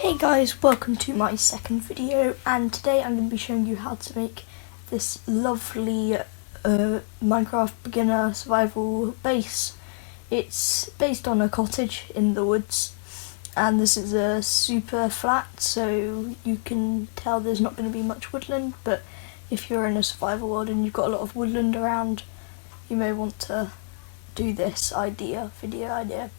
Hey guys, welcome to my second video, and today I'm going to be showing you how to make this lovely Minecraft beginner survival base. It's based on a cottage in the woods, and this is a super flat, so you can tell there's not going to be much woodland, but if you're in a survival world and you've got a lot of woodland around, you may want to do this video idea.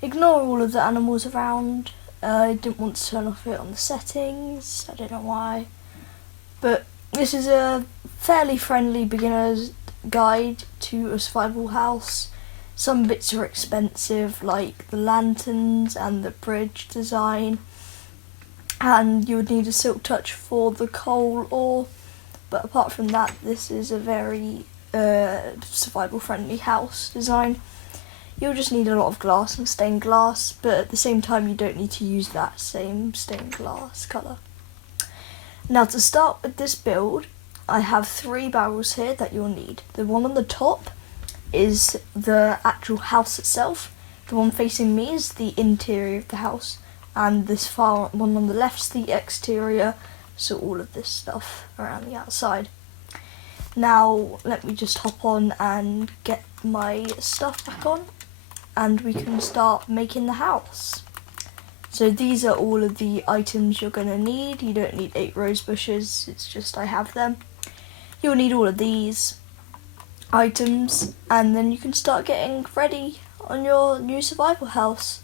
Ignore all of the animals around. I didn't want to turn off it on the settings, I don't know why, but this is a fairly friendly beginner's guide to a survival house. Some bits are expensive, like the lanterns and the bridge design, and you would need a silk touch for the coal ore, but apart from that, this is a very survival friendly house design. You'll just need a lot of glass and stained glass, but at the same time you don't need to use that same stained glass colour. Now to start with this build, I have 3 barrels here that you'll need. The one on the top is the actual house itself, the one facing me is the interior of the house, and this far one on the left is the exterior, so all of this stuff around the outside. Now let me just hop on and get my stuff back on, and we can start making the house. So these are all of the items you're going to need. You don't need 8 rose bushes, it's just I have them. You'll need all of these items, and then you can start getting ready on your new survival house.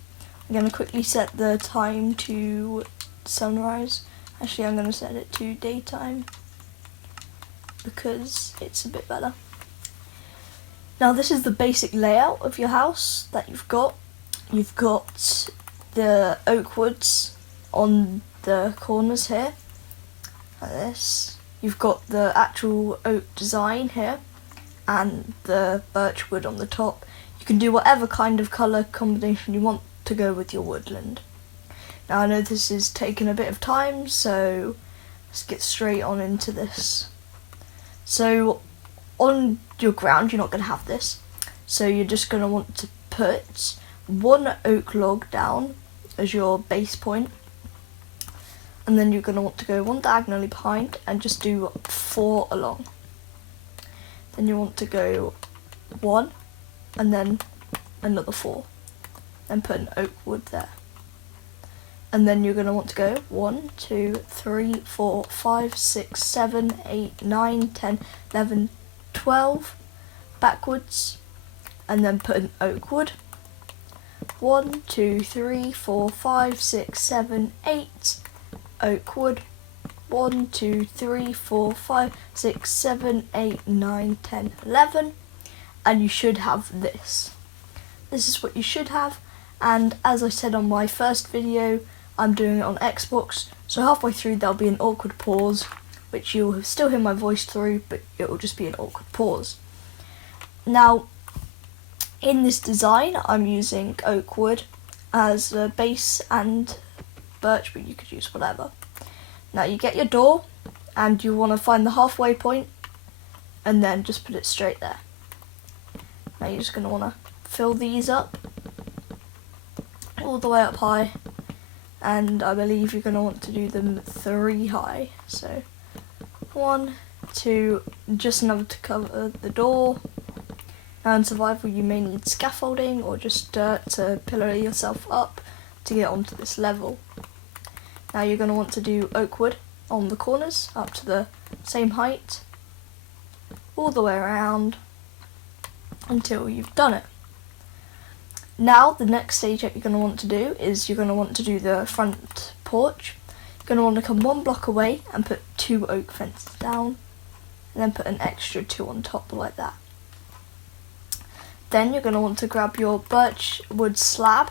I'm going to quickly set the time to sunrise. Actually, I'm going to set it to daytime because it's a bit better. Now this is the basic layout of your house that you've got. You've got the oak woods on the corners here, like this. You've got the actual oak design here, and the birch wood on the top. You can do whatever kind of colour combination you want to go with your woodland. Now I know this is taking a bit of time, so let's get straight on into this. So on your ground, you're not going to have this, so you're just going to want to put 1 oak log down as your base point, and then you're going to want to go 1 diagonally behind and just do 4 along. Then you want to go 1 and then another 4, then put an oak wood there. And then you're going to want to go 1, 2, 3, 4, 5, 6, 7, 8, 9, 10, 11, 12 backwards, and then put an oak wood. 1, 2, 3, 4, 5, 6, 7, 8 oak wood. 1, 2, 3, 4, 5, 6, 7, 8, 9, 10, 11, and you should have this. This is what you should have, and as I said on my first video, I'm doing it on Xbox, so halfway through there'll be an awkward pause, which you'll still hear my voice through, but it will just be an awkward pause. Now, in this design, I'm using oak wood as a base and birch, but you could use whatever. Now you get your door, and you want to find the halfway point, and then just put it straight there. Now you're just going to want to fill these up, all the way up high, and I believe you're going to want to do them 3 high, so 1, 2, just enough to cover the door. Now in survival you may need scaffolding or just dirt to pillar yourself up to get onto this level. Now you're going to want to do oak wood on the corners up to the same height, all the way around until you've done it. Now the next stage that you're going to want to do is you're going to want to do the front porch. You're going to want to come 1 block away and put 2 oak fences down, and then put an extra 2 on top like that. Then you're going to want to grab your birch wood slab,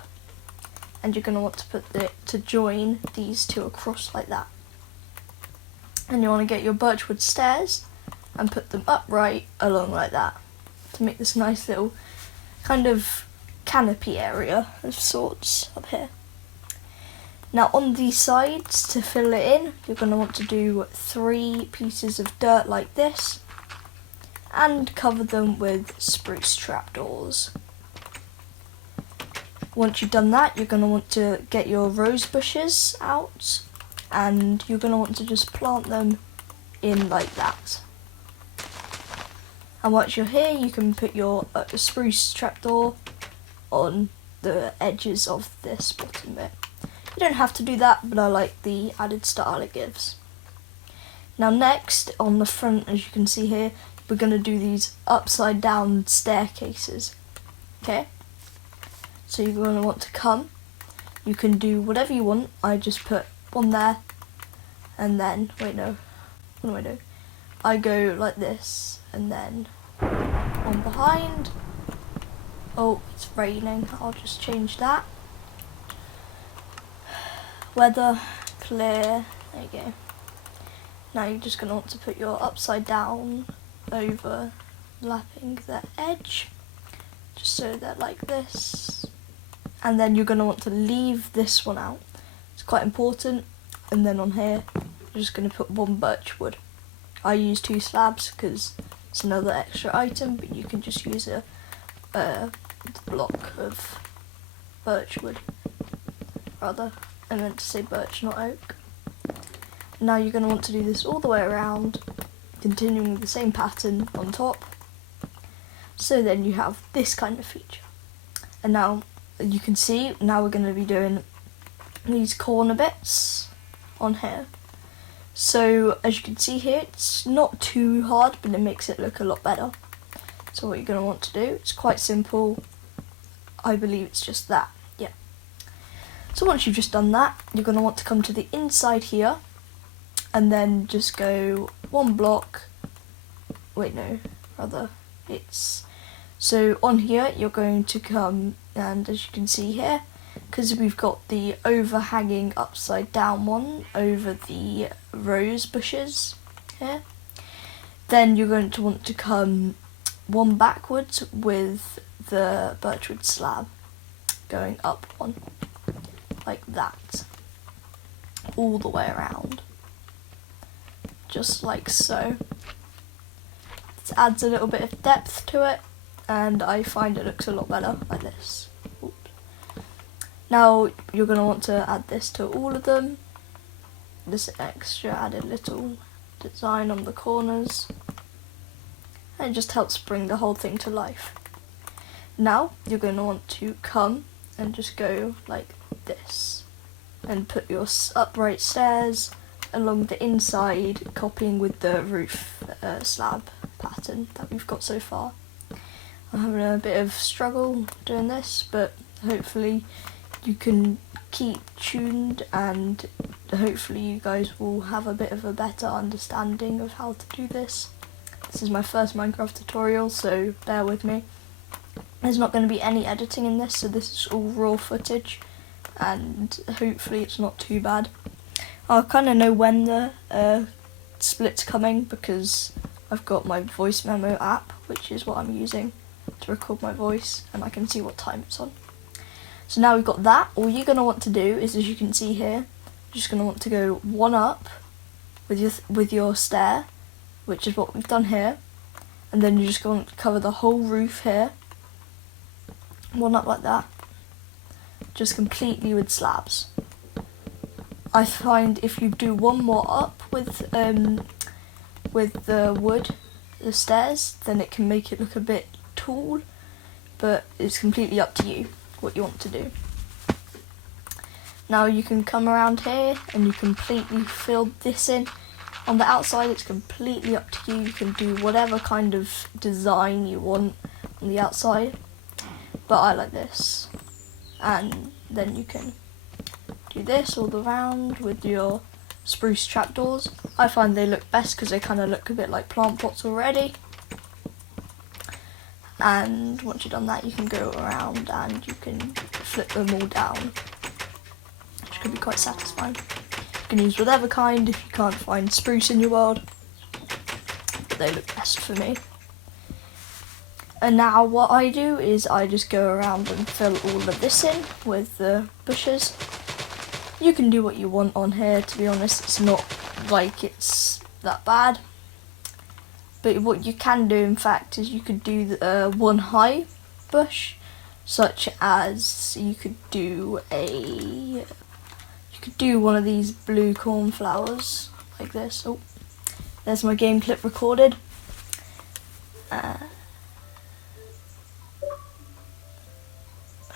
and you're going to want to put it to join these 2 across like that. And you want to get your birch wood stairs and put them upright along like that to make this nice little kind of canopy area of sorts up here. Now on these sides, to fill it in, you're going to want to do 3 pieces of dirt like this and cover them with spruce trapdoors. Once you've done that, you're going to want to get your rose bushes out, and you're going to want to just plant them in like that. And once you're here, you can put your spruce trapdoor on the edges of this bottom bit. You don't have to do that, but I like the added style it gives. Now next, on the front, as you can see here, we're going to do these upside down staircases. Okay? So you're going to want to come. You can do whatever you want. I just put one there, and then, wait no, what do I do? I go like this, and then on behind. Oh, it's raining. I'll just change that. Weather, clear, there you go. Now you're just going to want to put your upside down overlapping the edge, just so they're like this. And then you're going to want to leave this one out. It's quite important. And then on here, you're just going to put one birch wood. I use 2 slabs because it's another extra item, but you can just use a block of birch wood. Rather, I meant to say birch, not oak. Now you're going to want to do this all the way around, continuing with the same pattern on top. So then you have this kind of feature. And now you can see, now we're going to be doing these corner bits on here. So as you can see here, it's not too hard, but it makes it look a lot better. So what you're going to want to do, it's quite simple. I believe it's just that, yeah. So once you've just done that, you're going to want to come to the inside here, and then just go one block, wait no, rather it's, so on here you're going to come, and as you can see here, because we've got the overhanging upside down one over the rose bushes here, then you're going to want to come one backwards with the birchwood slab going up one, like that, all the way around, just like so. It adds a little bit of depth to it, and I find it looks a lot better like this. Oops. Now you're going to want to add this to all of them, this extra added little design on the corners, and it just helps bring the whole thing to life. Now you're going to want to come and just go like this, and put your upright stairs along the inside, copying with the roof slab pattern that we've got so far. I'm having a bit of struggle doing this, but hopefully you can keep tuned, and hopefully you guys will have a bit of a better understanding of how to do this. This is my first Minecraft tutorial, so bear with me. There's not going to be any editing in this, so this is all raw footage, and hopefully it's not too bad. I'll kind of know when the split's coming because I've got my voice memo app, which is what I'm using to record my voice, and I can see what time it's on. So now we've got that, all you're going to want to do is, as you can see here, you're just going to want to go one up with your stair, which is what we've done here, and then you're just going to cover the whole roof here, one up like that, just completely with slabs. I find if you do one more up with the wood, the stairs, then it can make it look a bit tall, but it's completely up to you what you want to do. Now you can come around here and you completely fill this in. On the outside it's completely up to you. You can do whatever kind of design you want on the outside, but I like this. And then you can do this all around with your spruce trapdoors. I find they look best because they kind of look a bit like plant pots already. And once you've done that, you can go around and you can flip them all down, which could be quite satisfying. You can use whatever kind if you can't find spruce in your world, but they look best for me. And now what I do is I just go around and fill all of this in with the bushes. You can do what you want on here, to be honest, it's not like it's that bad. But what you can do, in fact, is you could do one high bush, such as you could do one of these blue cornflowers like this. Oh, there's my game clip recorded.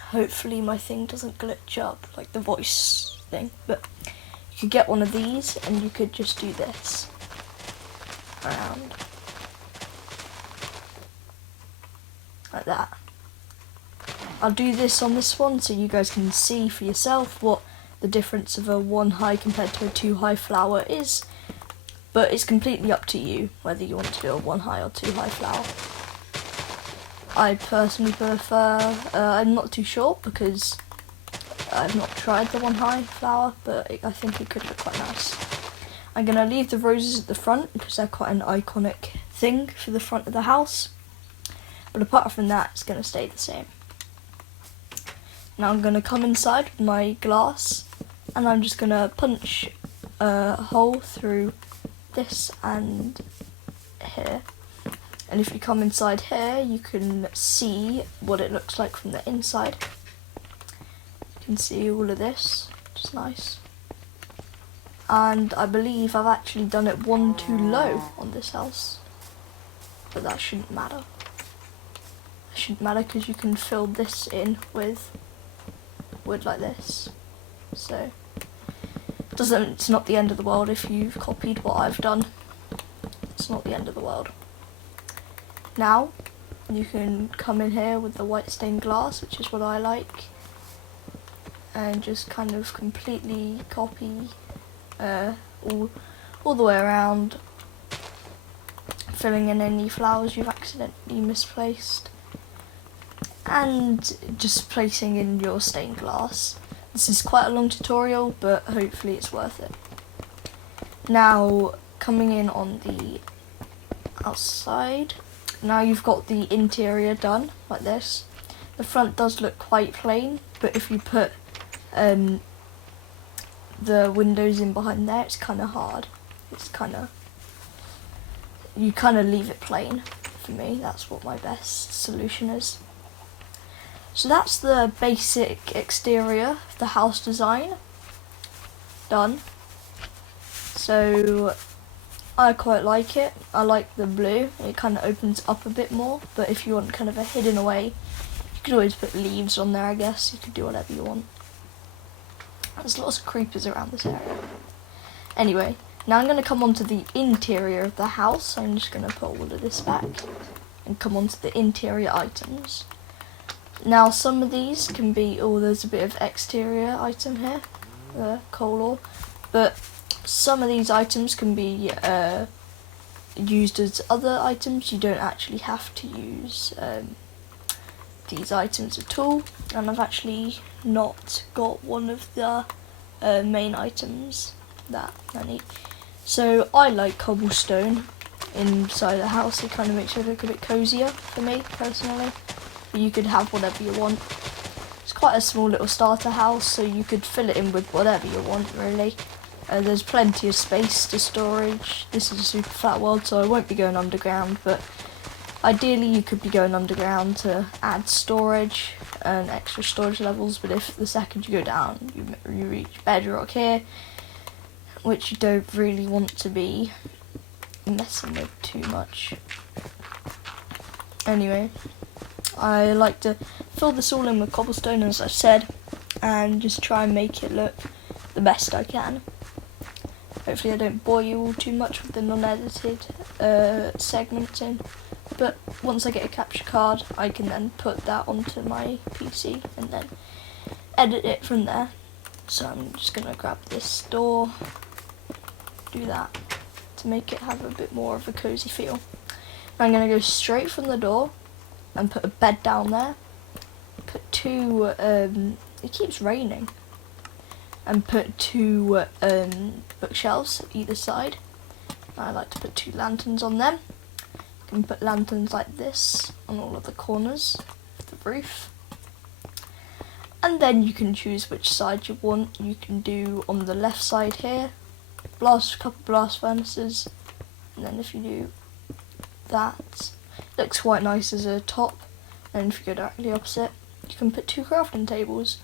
Hopefully my thing doesn't glitch up like the voice thing, but you could get one of these and you could just do this around like that. I'll do this on this one so you guys can see for yourself what the difference of a 1 high compared to a 2 high flower is, but it's completely up to you whether you want to do a 1 high or 2 high flower. I personally prefer, I'm not too sure because I've not tried the 1 high flower, but I think it could look quite nice. I'm going to leave the roses at the front because they're quite an iconic thing for the front of the house, but apart from that it's going to stay the same. Now I'm going to come inside with my glass and I'm just going to punch a hole through this and here. And if you come inside here, you can see what it looks like from the inside. You can see all of this, which is nice. And I believe I've actually done it 1 too low on this house. But that shouldn't matter. It shouldn't matter because you can fill this in with wood like this. So, it's not the end of the world if you've copied what I've done. It's not the end of the world. Now, you can come in here with the white stained glass, which is what I like, and just kind of completely copy all the way around, filling in any flowers you've accidentally misplaced, and just placing in your stained glass. This is quite a long tutorial, but hopefully it's worth it. Now, coming in on the outside, now you've got the interior done, like this. The front does look quite plain, but if you put the windows in behind there, it's kind of hard. You kind of leave it plain. For me, that's what my best solution is. So that's the basic exterior of the house design done. So I quite like it. I like the blue. It kind of opens up a bit more, but if you want kind of a hidden away, you could always put leaves on there, I guess. You could do whatever you want. There's lots of creepers around this area. Anyway, now I'm going to come on to the interior of the house. I'm just going to put all of this back and come on to the interior items. Now some of these can be, there's a bit of exterior item here, coal ore, but some of these items can be used as other items. You don't actually have to use these items at all, and I've actually not got one of the main items that I need. So I like cobblestone inside the house. It kind of makes it look a bit cozier for me personally, but you could have whatever you want. It's quite a small little starter house, so you could fill it in with whatever you want really. There's plenty of space to storage. This is a super flat world, so I won't be going underground, but ideally you could be going underground to add storage and extra storage levels, but if the second you go down, you reach bedrock here, which you don't really want to be messing with too much. Anyway, I like to fill this all in with cobblestone, as I said, and just try and make it look the best I can. Hopefully I don't bore you all too much with the non-edited segments in, but once I get a capture card I can then put that onto my PC and then edit it from there. So I'm just going to grab this door, do that to make it have a bit more of a cozy feel. I'm going to go straight from the door and put a bed down there, put 2, it keeps raining, and put 2 bookshelves either side. I like to put 2 lanterns on them. You can put lanterns like this on all of the corners of the roof. And then you can choose which side you want. You can do on the left side here, a couple blast furnaces, and then if you do that, it looks quite nice as a top. And if you go directly opposite, you can put 2 crafting tables.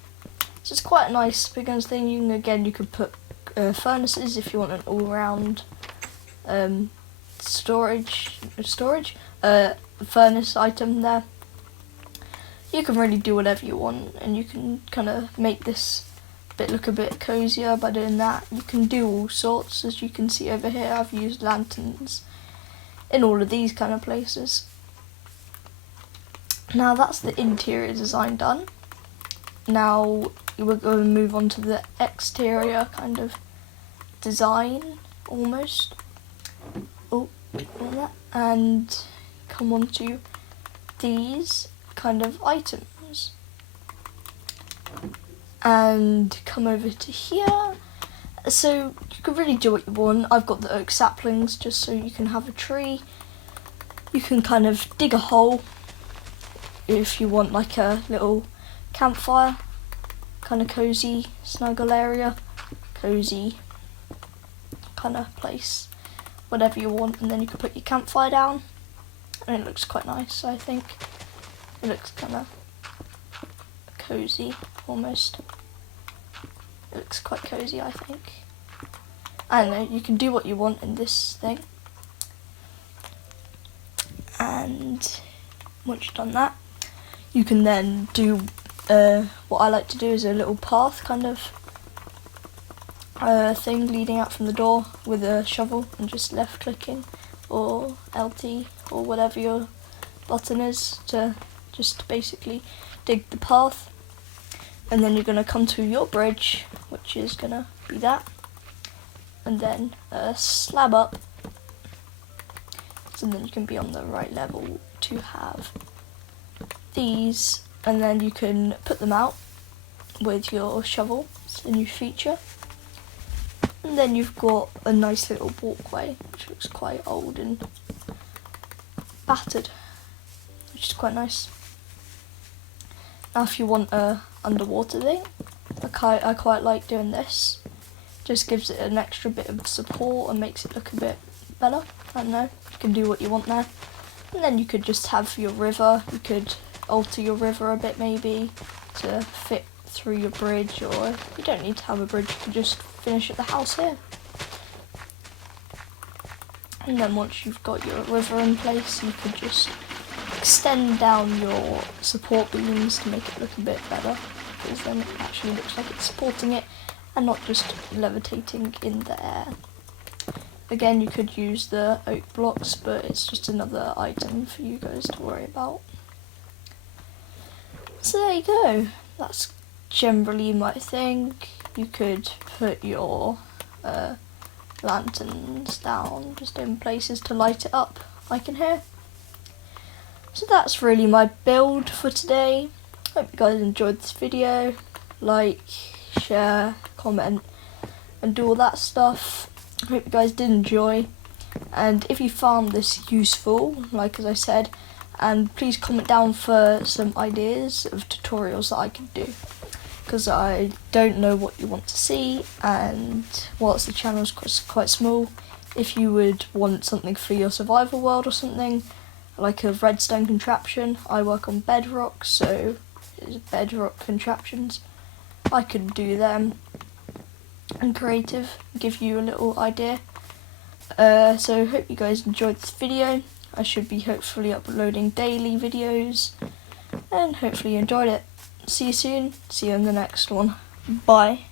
So it's quite a nice beginner's thing. You can put furnaces if you want an all-round storage furnace item there. You can really do whatever you want, and you can kind of make this bit look a bit cozier by doing that. You can do all sorts. As you can see over here, I've used lanterns in all of these kind of places. Now that's the interior design done. Now we're going to move on to the exterior kind of design, almost. Oh, like that. And come on to these kind of items. And come over to here. So you can really do what you want. I've got the oak saplings just so you can have a tree. You can kind of dig a hole if you want like a little campfire, kind of cozy, snuggle area, cozy kind of place, whatever you want, and then you can put your campfire down, and it looks quite nice. I think it looks kind of cozy almost. It looks quite cozy, I think. I don't know, you can do what you want in this thing. And once you've done that, you can then do what I like to do is a little path kind of thing leading out from the door with a shovel and just left clicking or LT or whatever your button is to just basically dig the path. And then you're going to come to your bridge, which is going to be that, and then slab up, so then you can be on the right level to have these, and then you can put them out with your shovel. It's a new feature. And then you've got a nice little walkway, which looks quite old and battered, which is quite nice. Now if you want a underwater thing, I quite like doing this. Just gives it an extra bit of support and makes it look a bit better. I don't know, you can do what you want there. And then you could just have your river, you could alter your river a bit maybe to fit through your bridge, or you don't need to have a bridge, you can just finish at the house here. And then once you've got your river in place, you could just extend down your support beams to make it look a bit better, because then it actually looks like it's supporting it and not just levitating in the air. Again, you could use the oak blocks, but it's just another item for you guys to worry about. So there you go. That's generally my thing. You could put your lanterns down just in places to light it up, like in here. So that's really my build for today. Hope you guys enjoyed this video. Like, share, comment, and do all that stuff. Hope you guys did enjoy. And if you found this useful, like as I said, and please comment down for some ideas of tutorials that I could do, because I don't know what you want to see, and whilst the channel is quite small, if you would want something for your survival world or something, like a redstone contraption, I work on bedrock, so it's bedrock contraptions, I could do them, and creative, give you a little idea. So hope you guys enjoyed this video. I should be hopefully uploading daily videos, and hopefully you enjoyed it. See you soon, see you in the next one. Bye.